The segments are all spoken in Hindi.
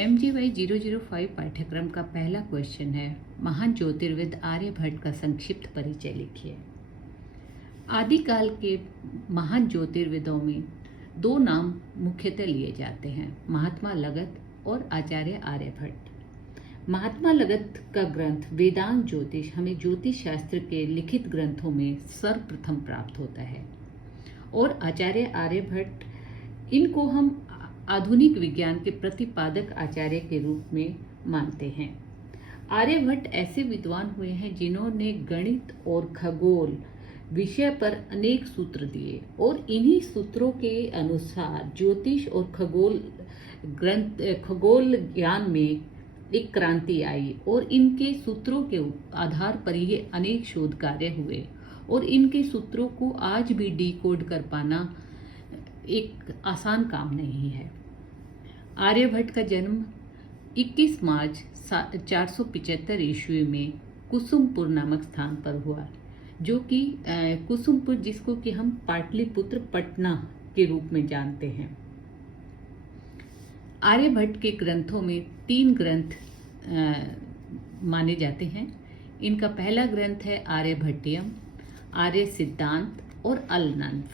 MGY 005 पाठ्यक्रम का पहला क्वेश्चन है, महान ज्योतिर्विद आर्यभट्ट का संक्षिप्त परिचय लिखिए। आदिकाल के महान ज्योतिर्विदों में दो नाम मुख्यतः लिए जाते हैं, महात्मा लगध और आचार्य आर्यभट्ट। महात्मा लगध का ग्रंथ वेदांत ज्योतिष हमें ज्योतिष शास्त्र के लिखित ग्रंथों में सर्वप्रथम प्राप्त होता है और आचार्य आर्यभट्ट इनको हम आधुनिक विज्ञान के प्रतिपादक आचार्य के रूप में मानते हैं। आर्यभट्ट ऐसे विद्वान हुए हैं जिन्होंने गणित और खगोल विषय पर अनेक सूत्र दिए और इन्हीं सूत्रों के अनुसार ज्योतिष और खगोल ज्ञान में एक क्रांति आई और इनके सूत्रों के आधार पर ये अनेक शोध कार्य हुए और इनके सूत्रों को आज भी डिकोड कर पाना एक आसान काम नहीं है। आर्यभट्ट का जन्म 21 मार्च 475 ईस्वी में कुसुमपुर नामक स्थान पर हुआ, जो कि कुसुमपुर जिसको कि हम पाटलिपुत्र पटना के रूप में जानते हैं। आर्यभट्ट के ग्रंथों में 3 ग्रंथ माने जाते हैं। इनका पहला ग्रंथ है आर्यभट्टियम, आर्य सिद्धांत और अलनंद।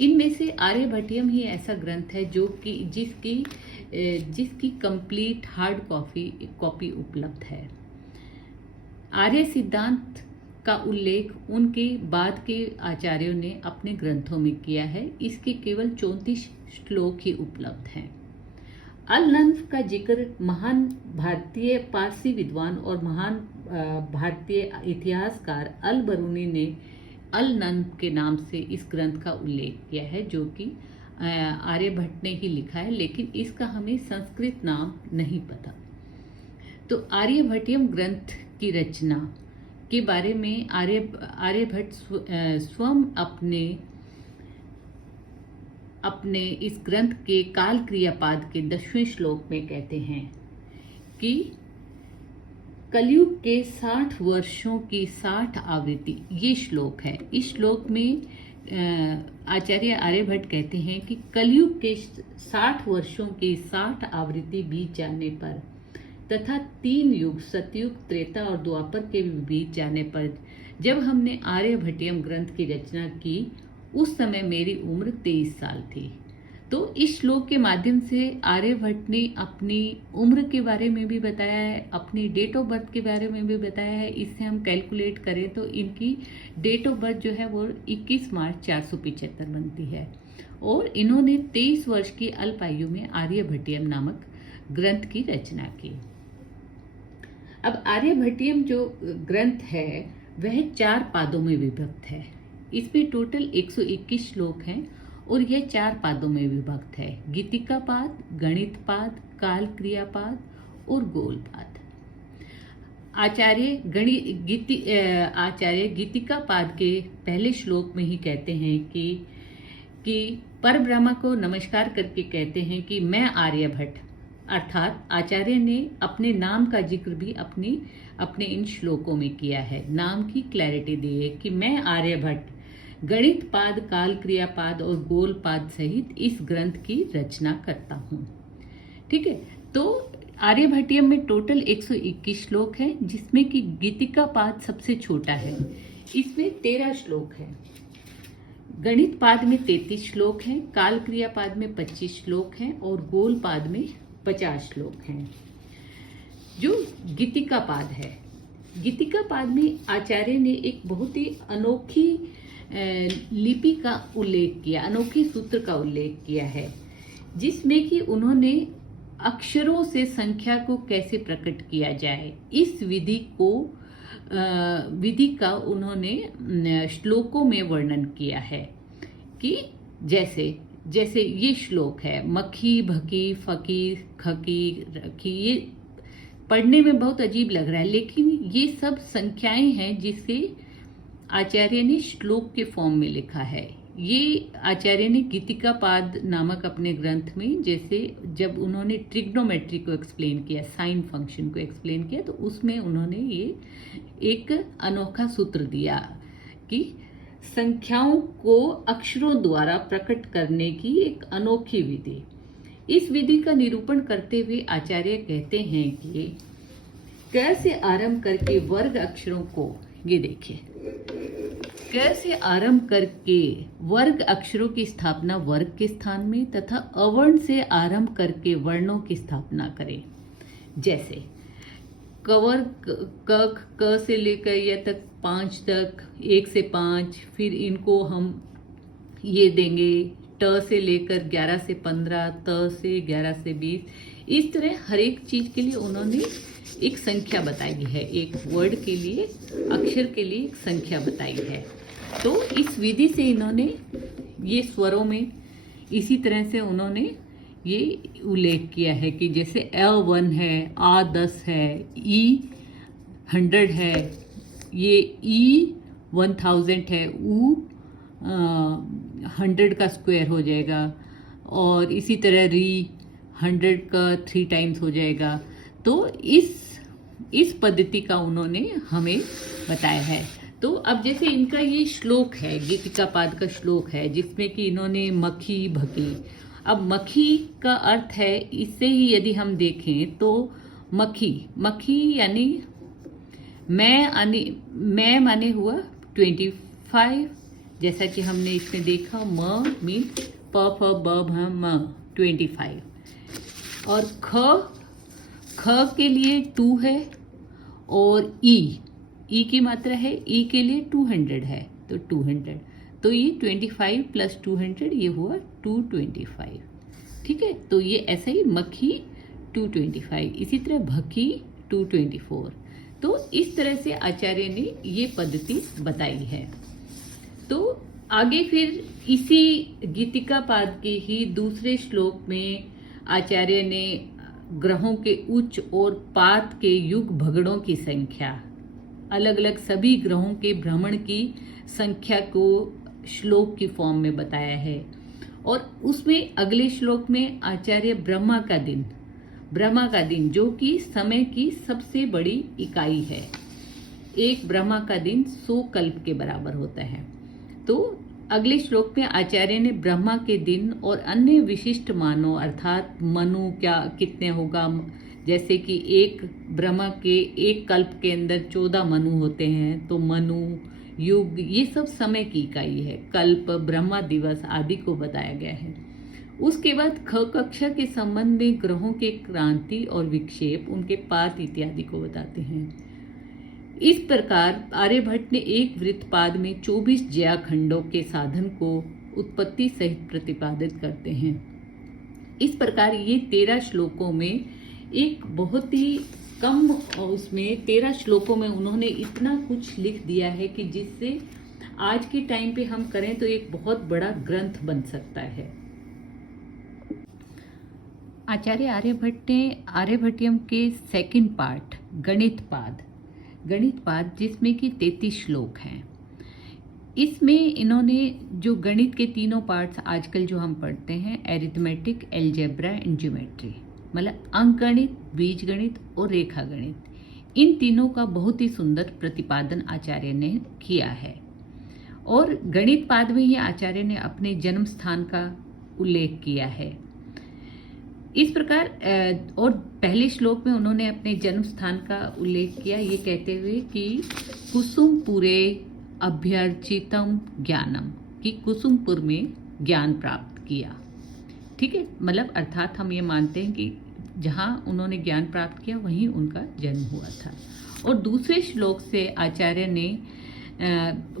इनमें से आर्यभट्टियम ही ऐसा ग्रंथ है जो कि जिसकी कंप्लीट हार्ड कॉपी उपलब्ध है। आर्य सिद्धांत का उल्लेख उनके बाद के आचार्यों ने अपने ग्रंथों में किया है। इसके केवल 34 श्लोक ही उपलब्ध हैं। अलनंद का जिक्र महान भारतीय पारसी विद्वान और महान भारतीय इतिहासकार अल बरूनी ने अलनंद के नाम से इस ग्रंथ का उल्लेख किया है, जो कि आर्यभट्ट ने ही लिखा है, लेकिन इसका हमें संस्कृत नाम नहीं पता। तो आर्यभट्टियम ग्रंथ की रचना के बारे में आर्यभट्ट स्वयं अपने इस ग्रंथ के काल क्रियापाद के 10वें श्लोक में कहते हैं कि कलयुग के 60 वर्षों की 60 आवृत्ति, ये श्लोक है। इस श्लोक में आचार्य आर्यभट्ट कहते हैं कि कलयुग के 60 वर्षों की 60 आवृत्ति बीत जाने पर तथा 3 युग सतयुग, त्रेता और द्वापर के भी बीत जाने पर जब हमने आर्यभट्टियम ग्रंथ की रचना की, उस समय मेरी उम्र 23 साल थी। तो इस श्लोक के माध्यम से आर्यभट्ट ने अपनी उम्र के बारे में भी बताया है, अपनी डेट ऑफ बर्थ के बारे में भी बताया है। इससे हम कैलकुलेट करें तो इनकी डेट ऑफ बर्थ जो है वो 21 मार्च 475 बनती है और इन्होंने 23 वर्ष की अल्प आयु में आर्यभट्टियम नामक ग्रंथ की रचना की। अब आर्यभट्टियम जो ग्रंथ है वह 4 पादों में विभक्त है। इसमें टोटल 121 श्लोक हैं और यह 4 पादों में विभक्त है, गीतिका पाद, गणित पाद, काल क्रियापाद और गोल पाद। आचार्य गीतिका पाद के पहले श्लोक में ही कहते हैं कि परब्रह्म को नमस्कार करके कहते हैं कि मैं आर्यभट्ट, अर्थात आचार्य ने अपने नाम का जिक्र भी अपने इन श्लोकों में किया है। नाम की क्लैरिटी दी है कि मैं आर्यभट्ट गणित पाद, काल क्रियापाद और गोल पाद सहित इस ग्रंथ की रचना करता हूँ। ठीक है, तो आर्यभट्टियम में टोटल 121 श्लोक है, जिसमें कि गीतिका पाद सबसे छोटा है। इसमें 13 श्लोक है। गणित पाद में 33 श्लोक हैं, काल क्रियापाद में 25 श्लोक हैं और गोल पाद में 50 श्लोक हैं। जो गीतिका पाद है, गीतिका पाद में आचार्य ने एक बहुत ही अनोखी लिपि का उल्लेख किया, अनोखे सूत्र का उल्लेख किया है, जिसमें कि उन्होंने अक्षरों से संख्या को कैसे प्रकट किया जाए, इस विधि का उन्होंने श्लोकों में वर्णन किया है। कि जैसे ये श्लोक है, मक्खी भकी फकी खकी रखी, ये पढ़ने में बहुत अजीब लग रहा है, लेकिन ये सब संख्याएं हैं जिसे आचार्य ने श्लोक के फॉर्म में लिखा है। ये आचार्य ने गीतिका पाद नामक अपने ग्रंथ में, जैसे जब उन्होंने ट्रिग्नोमेट्री को एक्सप्लेन किया, साइन फंक्शन को एक्सप्लेन किया, तो उसमें उन्होंने ये एक अनोखा सूत्र दिया कि संख्याओं को अक्षरों द्वारा प्रकट करने की एक अनोखी विधि। इस विधि का निरूपण करते हुए आचार्य कहते हैं कि क से आरंभ करके वर्ग अक्षरों को, ये देखिए, क से आरंभ करके वर्ग अक्षरों की स्थापना वर्ग के स्थान में तथा अवर्ण से आरंभ करके वर्णों की स्थापना करें। जैसे कवर क से लेकर य तक 5 तक, 1 से 5, फिर इनको हम ये देंगे ट से लेकर 11 से 15, त से 11 से 20। इस तरह हर एक चीज के लिए उन्होंने एक संख्या बताई है, एक वर्ड के लिए, अक्षर के लिए एक संख्या बताई है। तो इस विधि से इन्होंने ये स्वरों में इसी तरह से उन्होंने ये उल्लेख किया है कि जैसे L1 है, आ 10 है, E 100 है, ये E 1000 है, U 100 का स्क्वायर हो जाएगा, और इसी तरह री 100 का 3 टाइम्स हो जाएगा। तो इस पद्धति का उन्होंने हमें बताया है। तो अब जैसे इनका ये श्लोक है, गीतिकापाद का श्लोक है, जिसमें कि इन्होंने मखी भकी, अब मखी का अर्थ है, इससे ही यदि हम देखें तो मखी यानी मैं माने हुआ 25, जैसा कि हमने इसमें देखा, म मीन प फ ब भ म 25, और ख के लिए 2 है, और ई की मात्रा है, ई के लिए 200 है, तो 200, तो ये 25 प्लस 200 ये हुआ 225। ठीक है, तो ये ऐसा ही मक्खी 225, इसी तरह भक्की 224। तो इस तरह से आचार्य ने ये पद्धति बताई है। तो आगे फिर इसी गीतिकापाद के ही दूसरे श्लोक में आचार्य ने ग्रहों के उच्च और पात के युग भगड़ों की संख्या, अलग अलग सभी ग्रहों के भ्रमण की संख्या को श्लोक की फॉर्म में बताया है। और उसमें अगले श्लोक में आचार्य ब्रह्मा का दिन जो कि समय की सबसे बड़ी इकाई है, एक ब्रह्मा का दिन 100 कल्प के बराबर होता है। तो अगले श्लोक में आचार्य ने ब्रह्मा के दिन और अन्य विशिष्ट मानों, अर्थात मनु कितने होगा, जैसे कि एक ब्रह्मा के एक कल्प के अंदर 14 मनु होते हैं, तो मनु, युग, ये सब समय की इकाई है। कल्प, ब्रह्मा दिवस आदि को बताया गया है। उसके बाद ख कक्षा के संबंध में ग्रहों के क्रांति और विक्षेप, उनके पात इत्यादि को बताते हैं। इस प्रकार आर्यभट्ट ने एक वृत्तपाद में 24 ज्या खंडों के साधन को उत्पत्ति सहित प्रतिपादित करते हैं। इस प्रकार ये 13 श्लोकों में एक बहुत ही कम, उसमें 13 श्लोकों में उन्होंने इतना कुछ लिख दिया है कि जिससे आज के टाइम पे हम करें तो एक बहुत बड़ा ग्रंथ बन सकता है। आचार्य आर्यभट्ट ने आर्यभट्टियम के सेकंड पार्ट गणित पाद जिसमें कि 33 श्लोक हैं, इसमें इन्होंने जो गणित के तीनों पार्ट्स आजकल जो हम पढ़ते हैं, एरिथमेटिक, एल्जेब्रा एंड ज्योमेट्री, मतलब अंकगणित, बीजगणित और रेखा गणित, इन तीनों का बहुत ही सुंदर प्रतिपादन आचार्य ने किया है। और गणित पाद में ही आचार्य ने अपने जन्म स्थान का उल्लेख किया है। इस प्रकार और पहले श्लोक में उन्होंने अपने जन्म स्थान का उल्लेख किया, ये कहते हुए कि कुसुमपुरे अभ्यर्चितम ज्ञानम, कि कुसुमपुर में ज्ञान प्राप्त किया। ठीक है, मतलब अर्थात हम ये मानते हैं कि जहाँ उन्होंने ज्ञान प्राप्त किया वहीं उनका जन्म हुआ था। और दूसरे श्लोक से आचार्य ने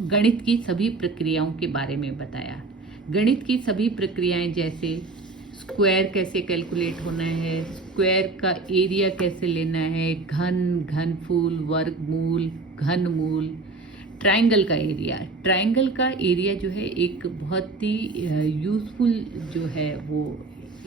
गणित की सभी प्रक्रियाओं के बारे में बताया। गणित की सभी प्रक्रियाएं, जैसे स्क्वायर कैसे कैलकुलेट होना है, स्क्वायर का एरिया कैसे लेना है, घनफूल, वर्गमूल, घनमूल, ट्रायंगल का एरिया जो है एक बहुत ही यूजफुल जो है वो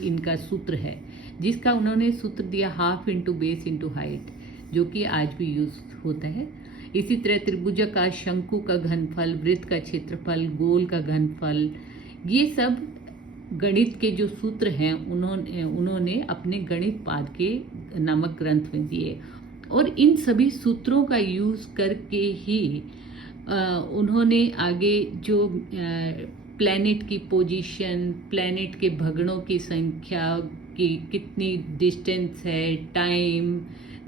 इनका सूत्र है, जिसका उन्होंने सूत्र दिया half into base into height, जो कि आज भी यूज होता है। इसी तरह त्रिभुजाकार शंकु का घनफल, वृत्त का क्षेत्रफल, गोल का घनफल, ये सब गणित के जो सूत्र हैं उन्होंने अपने गणित पाद के नामक ग्रंथ में दिए। और इन सभी सूत्रों का यूज करके ही उन्होंने आगे जो प्लैनेट की पोजीशन, प्लैनेट के भगड़ों की संख्या, कि कितनी डिस्टेंस है, टाइम,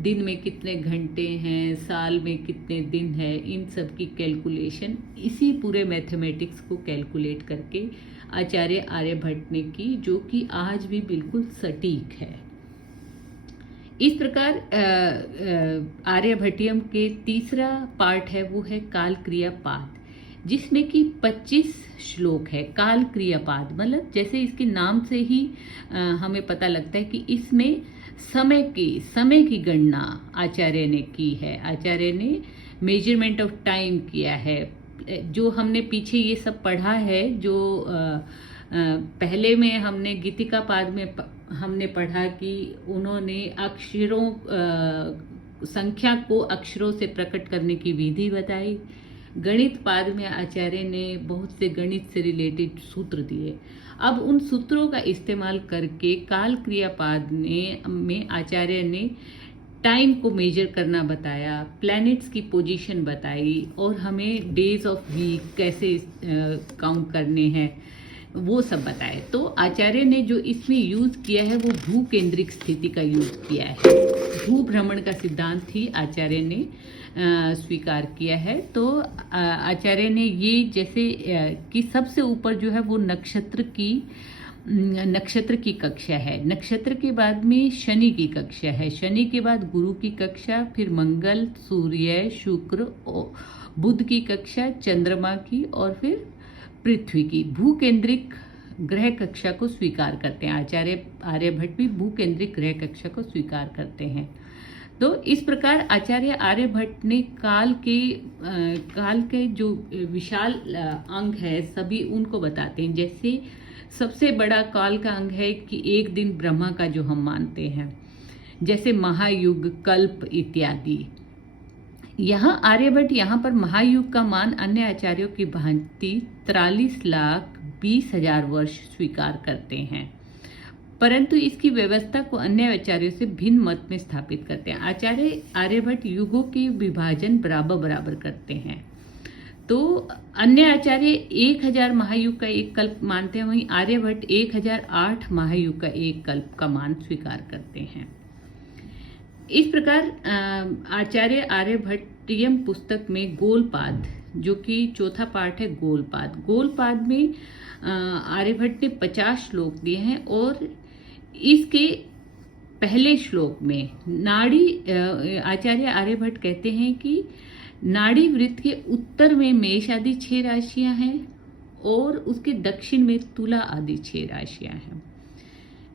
दिन में कितने घंटे हैं, साल में कितने दिन है, इन सब की कैलकुलेशन इसी पूरे मैथमेटिक्स को कैलकुलेट करके आचार्य आर्यभट्ट ने की, जो कि आज भी बिल्कुल सटीक है। इस प्रकार आर्यभट्टियम के तीसरा पार्ट है वो है काल क्रियापाद, जिसमें कि 25 श्लोक है। काल क्रियापाद मतलब जैसे इसके नाम से ही हमें पता लगता है कि इसमें समय की गणना आचार्य ने की है। आचार्य ने मेजरमेंट ऑफ टाइम किया है। जो हमने पीछे ये सब पढ़ा है, जो पहले में हमने गीतिका पाद में हमने पढ़ा कि उन्होंने अक्षरों संख्या को अक्षरों से प्रकट करने की विधि बताई। गणित पाद में आचार्य ने बहुत से गणित से रिलेटेड सूत्र दिए। अब उन सूत्रों का इस्तेमाल करके काल क्रियापाद में आचार्य ने टाइम को मेजर करना बताया, प्लैनेट्स की पोजीशन बताई, और हमें डेज ऑफ वीक कैसे काउंट करने हैं वो सब बताए। तो आचार्य ने जो इसमें यूज किया है वो भू केंद्रिक स्थिति का यूज किया है। भू भ्रमण का सिद्धांत ही आचार्य ने स्वीकार किया है। तो आचार्य ने ये जैसे कि सबसे ऊपर जो है वो नक्षत्र की कक्षा है, नक्षत्र के बाद में शनि की कक्षा है, शनि के बाद गुरु की कक्षा, फिर मंगल, सूर्य, शुक्र, बुध की कक्षा, चंद्रमा की, और फिर पृथ्वी की। भू केंद्रिक ग्रह कक्षा को स्वीकार करते हैं। आचार्य आर्यभट्ट भी भू केंद्रिक ग्रह कक्षा को स्वीकार करते हैं। तो इस प्रकार आचार्य आर्यभट्ट ने काल के जो विशाल अंग है सभी उनको बताते हैं। जैसे सबसे बड़ा काल का अंग है कि एक दिन ब्रह्मा का जो हम मानते हैं, जैसे महायुग, कल्प इत्यादि। यहाँ आर्यभट्ट यहाँ पर महायुग का मान अन्य आचार्यों की भांति 43,20,000 वर्ष स्वीकार करते हैं, परंतु इसकी व्यवस्था को अन्य आचार्यों से भिन्न मत में स्थापित करते हैं। आचार्य आर्यभट्ट युगों के विभाजन बराबर करते हैं। तो अन्य आचार्य 1000 महायुग का एक कल्प मानते हैं, वहीं आर्यभट्ट 1008 महायुग का एक कल्प का मान स्वीकार करते हैं। इस प्रकार आचार्य आर्यभट्टियम पुस्तक में गोलपाद, जो कि चौथा पार्ट है गोलपाद में आर्यभट्ट ने 50 श्लोक दिए हैं, और इसके पहले श्लोक में आचार्य आर्यभट्ट कहते हैं कि नाड़ी वृत्त के उत्तर में मेष आदि 6 राशियां हैं और उसके दक्षिण में तुला आदि 6 राशियां हैं।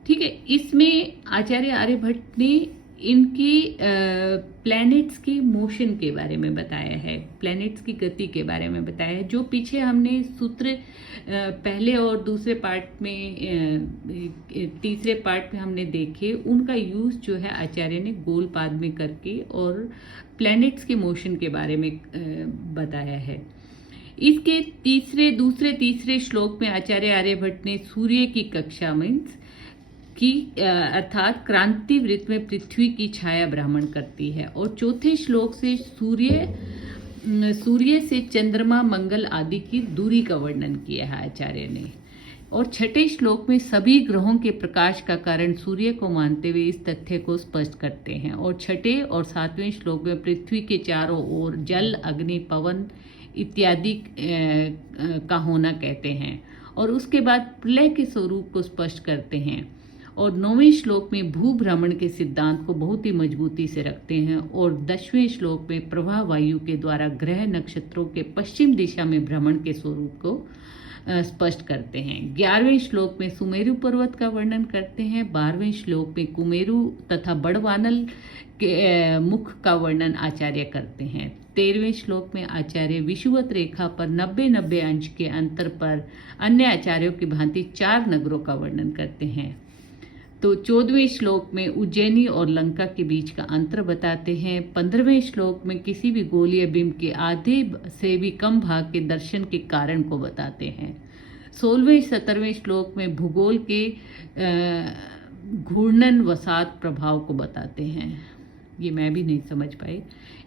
ठीक है, इसमें आचार्य आर्यभट्ट ने इनकी प्लैनेट्स के मोशन के बारे में बताया है, प्लैनेट्स की गति के बारे में बताया है। जो पीछे हमने सूत्र पहले और दूसरे पार्ट में तीसरे पार्ट में हमने देखे, उनका यूज जो है आचार्य ने गोलपाद में करके और प्लैनेट्स के मोशन के बारे में बताया है। इसके तीसरे श्लोक में आचार्य आर्यभट्ट ने सूर्य की कक्षा मीन्स की अर्थात क्रांति वृत्त में पृथ्वी की छाया भ्रमण करती है, और चौथे श्लोक से सूर्य से चंद्रमा, मंगल आदि की दूरी का वर्णन किया है आचार्य ने, और छठे श्लोक में सभी ग्रहों के प्रकाश का कारण सूर्य को मानते हुए इस तथ्य को स्पष्ट करते हैं, और छठे और सातवें श्लोक में पृथ्वी के चारों ओर जल, अग्नि, पवन इत्यादि का होना कहते हैं, और उसके बाद प्रलय के स्वरूप को स्पष्ट करते हैं, और 9वें श्लोक में भू भ्रमण के सिद्धांत को बहुत ही मजबूती से रखते हैं, और 10वें श्लोक में प्रवाह वायु के द्वारा ग्रह नक्षत्रों के पश्चिम दिशा में भ्रमण के स्वरूप को स्पष्ट करते हैं। 11वें श्लोक में सुमेरु पर्वत का वर्णन करते हैं। 12वें श्लोक में कुमेरु तथा बड़वानल के मुख का वर्णन आचार्य करते हैं। 13वें श्लोक में आचार्य विषुवत रेखा पर 90 अंश के अंतर पर अन्य आचार्यों की भांति 4 नगरों का वर्णन करते हैं। तो 14वें श्लोक में उज्जैनी और लंका के बीच का अंतर बताते हैं। 15वें श्लोक में किसी भी गोलीय बिंब के आधे से भी कम भाग के दर्शन के कारण को बताते हैं। 16वें 17वें श्लोक में भूगोल के घूर्णन वसात प्रभाव को बताते हैं। ये मैं भी नहीं समझ पाई।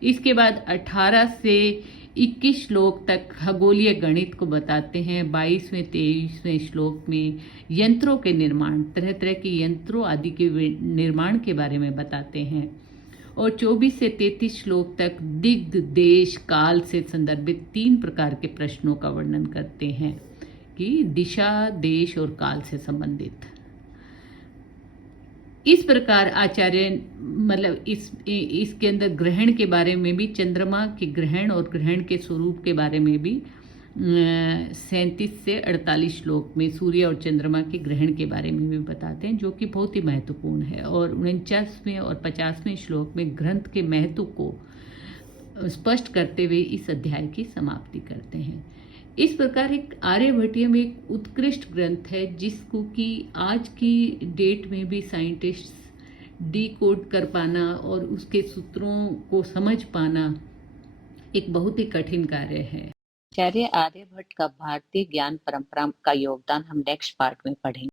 इसके बाद 18 से 21 श्लोक तक खगोलीय गणित को बताते हैं। 22वें 23वें श्लोक में यंत्रों के निर्माण, तरह तरह के यंत्रों आदि के निर्माण के बारे में बताते हैं। और 24 से 33 श्लोक तक दिग्ध, देश, काल से संदर्भित 3 प्रकार के प्रश्नों का वर्णन करते हैं कि दिशा, देश और काल से संबंधित। इस प्रकार आचार्य मतलब इसके अंदर ग्रहण के बारे में भी, चंद्रमा के ग्रहण और ग्रहण के स्वरूप के बारे में भी 37 से 48 श्लोक में सूर्य और चंद्रमा के ग्रहण के बारे में भी बताते हैं, जो कि बहुत ही महत्वपूर्ण है। और 49वें और 50वें श्लोक में ग्रंथ के महत्व को स्पष्ट करते हुए इस अध्याय की समाप्ति करते हैं। इस प्रकार एक आर्यभट्टियम एक उत्कृष्ट ग्रंथ है, जिसको कि आज की डेट में भी साइंटिस्ट डिकोड कर पाना और उसके सूत्रों को समझ पाना एक बहुत ही कठिन कार्य है। आचार्य आर्यभट्ट का भारतीय ज्ञान परंपरा का योगदान हम नेक्स्ट पार्ट में पढ़ेंगे।